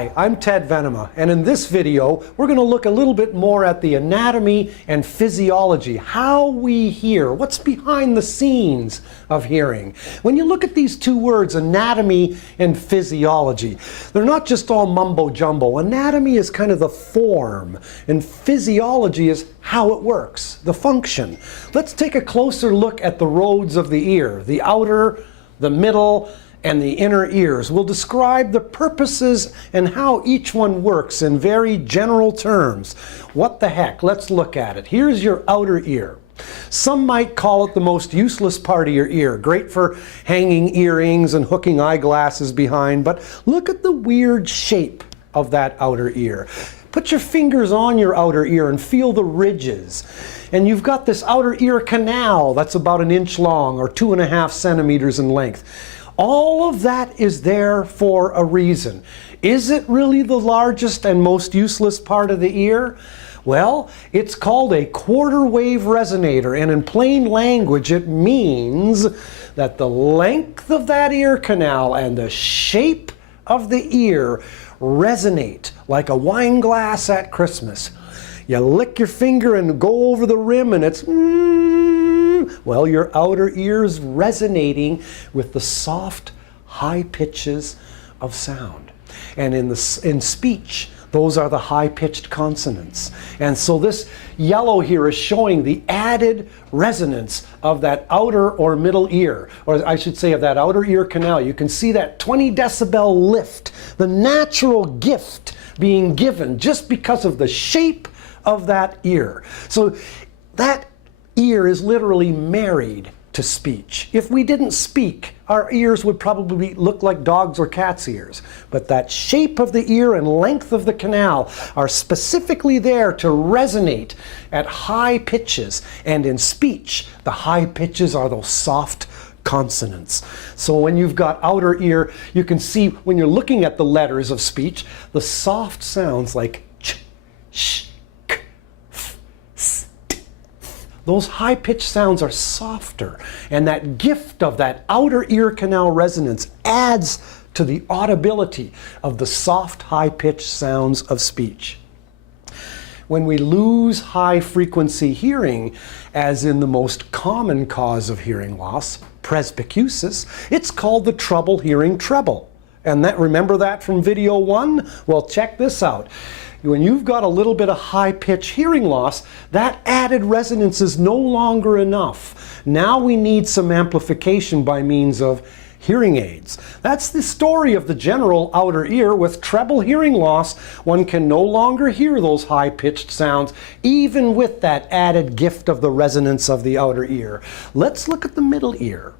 Hi, I'm Ted Venema, and in this video we're going to look a little bit more at the anatomy and physiology, how we hear, what's behind the scenes of hearing. When you look at these two words, anatomy and physiology, they're not just all mumbo-jumbo. Anatomy is kind of the form, and physiology is how it works, the function. Let's take a closer look at the roads of the ear, the outer, the middle, and the inner ears. We'll describe the purposes and how each one works in very general terms. What the heck? Let's look at it. Here's your outer ear. Some might call it the most useless part of your ear. Great for hanging earrings and hooking eyeglasses behind, but look at the weird shape of that outer ear. Put your fingers on your outer ear and feel the ridges. And you've got this outer ear canal that's about 1 inch long or 2.5 centimeters in length. All of that is there for a reason. Is it really the largest and most useless part of the ear? Well, it's called a quarter wave resonator, and in plain language it means that the length of that ear canal and the shape of the ear resonate like a wine glass at Christmas. You lick your finger and go over the rim and it's well, your outer ear's resonating with the soft, high pitches of sound. And in speech, those are the high-pitched consonants. And so this yellow here is showing the added resonance of that outer or middle ear, or I should say of that outer ear canal. You can see that 20 decibel lift, the natural gift being given just because of the shape of that ear. So that ear is literally married to speech. If we didn't speak, our ears would probably look like dogs' or cats' ears. But that shape of the ear and length of the canal are specifically there to resonate at high pitches. And in speech, the high pitches are those soft consonants. So when you've got outer ear, you can see when you're looking at the letters of speech, the soft sounds like ch, sh, those high-pitched sounds are softer, and that gift of that outer ear canal resonance adds to the audibility of the soft, high-pitched sounds of speech. When we lose high-frequency hearing, as in the most common cause of hearing loss, presbycusis, it's called the trouble hearing treble. And remember that from video 1? Well, check this out. When you've got a little bit of high-pitch hearing loss, that added resonance is no longer enough. Now we need some amplification by means of hearing aids. That's the story of the general outer ear. With treble hearing loss, one can no longer hear those high-pitched sounds, even with that added gift of the resonance of the outer ear. Let's look at the middle ear.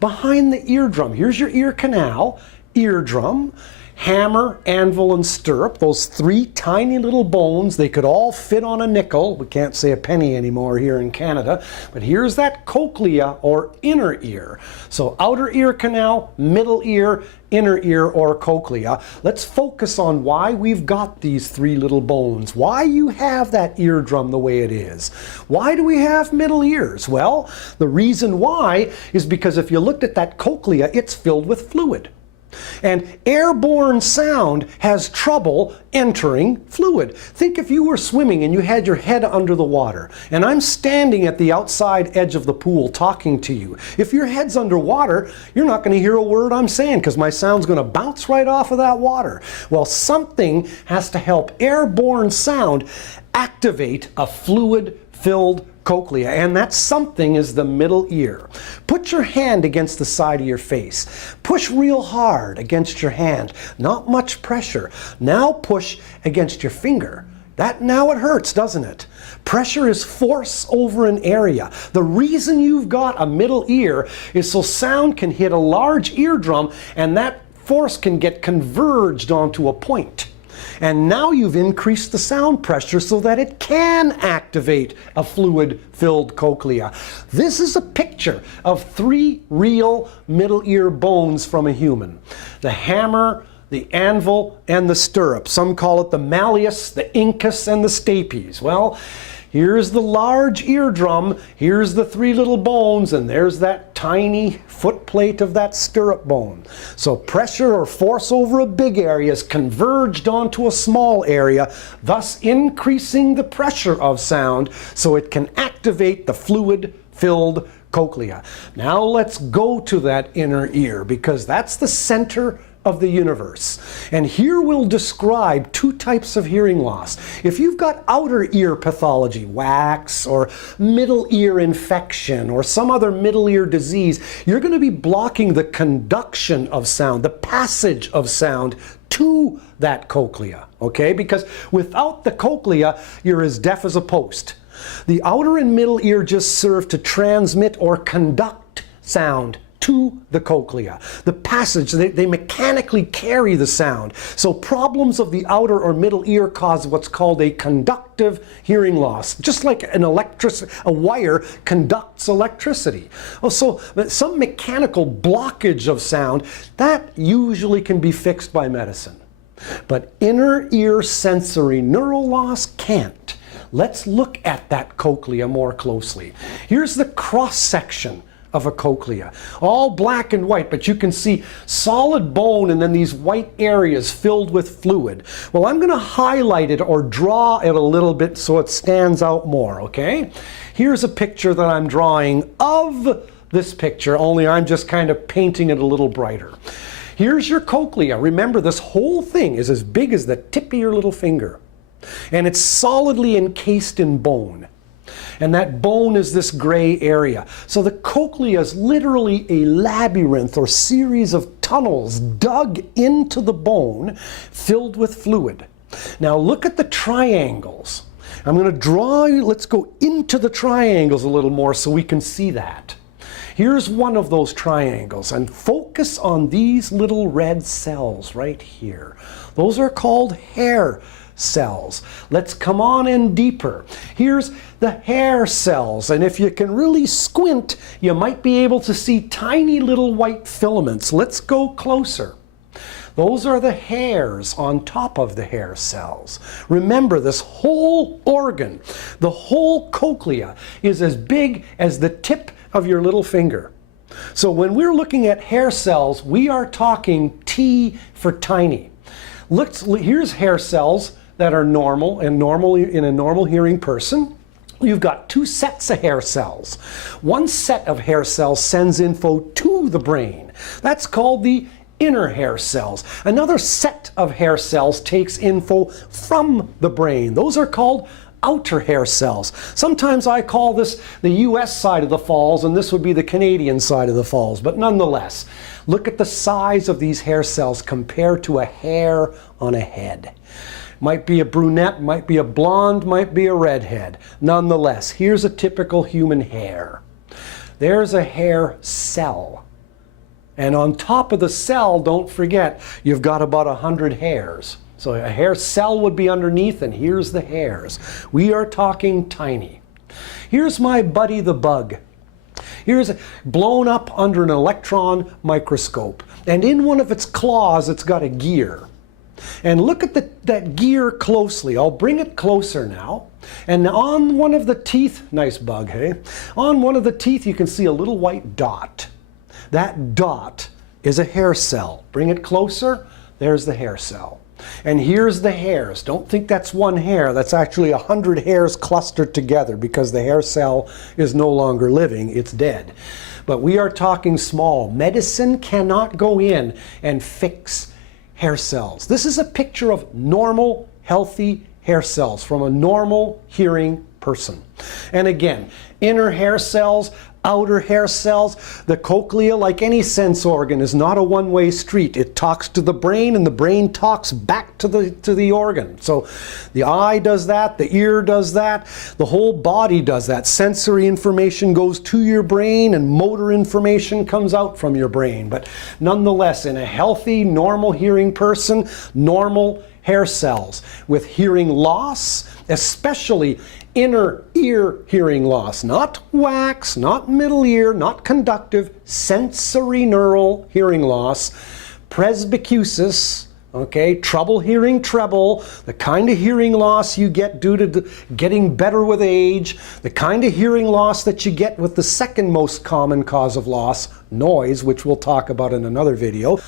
Behind the eardrum, here's your ear canal, eardrum, hammer, anvil, and stirrup, those 3 tiny little bones. They could all fit on a nickel. We can't say a penny anymore here in Canada. But here's that cochlea or inner ear. So outer ear canal, middle ear, inner ear or cochlea. Let's focus on why we've got these 3 little bones. Why you have that eardrum the way it is. Why do we have middle ears? Well, the reason why is because if you looked at that cochlea, it's filled with fluid. And airborne sound has trouble entering fluid. Think if you were swimming and you had your head under the water, and I'm standing at the outside edge of the pool talking to you. If your head's underwater, you're not going to hear a word I'm saying because my sound's going to bounce right off of that water. Well, something has to help airborne sound activate a fluid-filled cochlea, and that something is the middle ear. Put your hand against the side of your face. Push real hard against your hand. Not much pressure. Now push against your finger. Now it hurts, doesn't it? Pressure is force over an area. The reason you've got a middle ear is so sound can hit a large eardrum and that force can get converged onto a point. And now you've increased the sound pressure so that it can activate a fluid-filled cochlea. This is a picture of 3 real middle ear bones from a human. The hammer, the anvil, and the stirrup. Some call it the malleus, the incus, and the stapes. Well, Here's the large eardrum, here's the three little bones, and there's that tiny foot plate of that stirrup bone. So pressure or force over a big area is converged onto a small area, thus increasing the pressure of sound so it can activate the fluid-filled cochlea. Now let's go to that inner ear, because that's the center of the universe. And here we'll describe two types of hearing loss. If you've got outer ear pathology, wax or middle ear infection or some other middle ear disease, you're going to be blocking the conduction of sound, the passage of sound to that cochlea, okay? Because without the cochlea, you're as deaf as a post. The outer and middle ear just serve to transmit or conduct sound to the cochlea. The passage, they mechanically carry the sound. So problems of the outer or middle ear cause what's called a conductive hearing loss. Just like a wire conducts electricity. So some mechanical blockage of sound, that usually can be fixed by medicine. But inner ear sensory neural loss can't. Let's look at that cochlea more closely. Here's the cross-section of a cochlea. All black and white, but you can see solid bone and then these white areas filled with fluid. Well, I'm going to highlight it or draw it a little bit so it stands out more, okay? Here's a picture that I'm drawing of this picture, only I'm just kind of painting it a little brighter. Here's your cochlea. Remember, this whole thing is as big as the tip of your little finger. And it's solidly encased in bone. And that bone is this gray area. So the cochlea is literally a labyrinth or series of tunnels dug into the bone filled with fluid. Now look at the triangles. I'm going to draw you, let's go into the triangles a little more so we can see that. Here's one of those triangles, and focus on these little red cells right here. Those are called hair cells. Let's come on in deeper. Here's the hair cells, and if you can really squint, you might be able to see tiny little white filaments. Let's go closer. Those are the hairs on top of the hair cells. Remember, this whole organ, the whole cochlea, is as big as the tip of your little finger. So when we're looking at hair cells, we are talking T for tiny. Here's hair cells that are normal and in a normal hearing person. You've got two sets of hair cells. One set of hair cells sends info to the brain. That's called the inner hair cells. Another set of hair cells takes info from the brain. Those are called outer hair cells. Sometimes I call this the US side of the falls, and this would be the Canadian side of the falls, but nonetheless, look at the size of these hair cells compared to a hair on a head. Might be a brunette, might be a blonde, might be a redhead. Nonetheless, here's a typical human hair. There's a hair cell. And on top of the cell, don't forget, you've got about 100 hairs. So a hair cell would be underneath, and here's the hairs. We are talking tiny. Here's my buddy the bug. Here's blown up under an electron microscope. And in one of its claws, it's got a gear. And look at that gear closely. I'll bring it closer now. And on one of the teeth, nice bug, hey? On one of the teeth, you can see a little white dot. That dot is a hair cell. Bring it closer. There's the hair cell. And here's the hairs. Don't think that's one hair. That's actually 100 hairs clustered together, because the hair cell is no longer living. It's dead. But we are talking small. Medicine cannot go in and fix hair cells. This is a picture of normal, healthy hair cells from a normal hearing person. And again, inner hair cells, outer hair cells. The cochlea, like any sense organ, is not a one-way street. It talks to the brain, and the brain talks back to the organ. So the eye does that, the ear does that, the whole body does that. Sensory information goes to your brain, and motor information comes out from your brain. But nonetheless, in a healthy, normal hearing person, normal hair cells. With hearing loss, especially inner ear hearing loss, not wax, not middle ear, not conductive, sensory neural hearing loss, presbycusis, Okay, trouble hearing treble, the kind of hearing loss you get due to getting better with age, the kind of hearing loss that you get with the second most common cause of loss, noise, which we'll talk about in another video.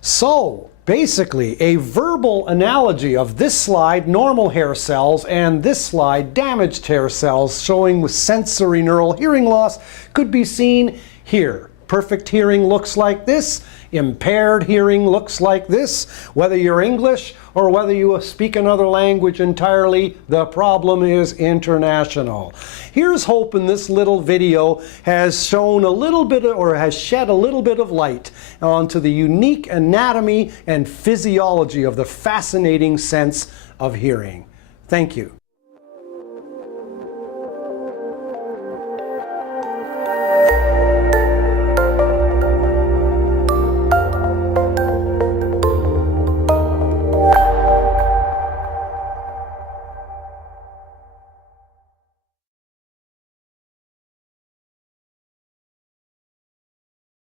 So, basically, a verbal analogy of this slide, normal hair cells, and this slide, damaged hair cells, showing with sensory neural hearing loss, could be seen here. Perfect hearing looks like this. Impaired hearing looks like this. Whether you're English or whether you speak another language entirely, the problem is international. Here's hoping this little video has shown a little bit of, or has shed a little bit of light onto the unique anatomy and physiology of the fascinating sense of hearing. Thank you.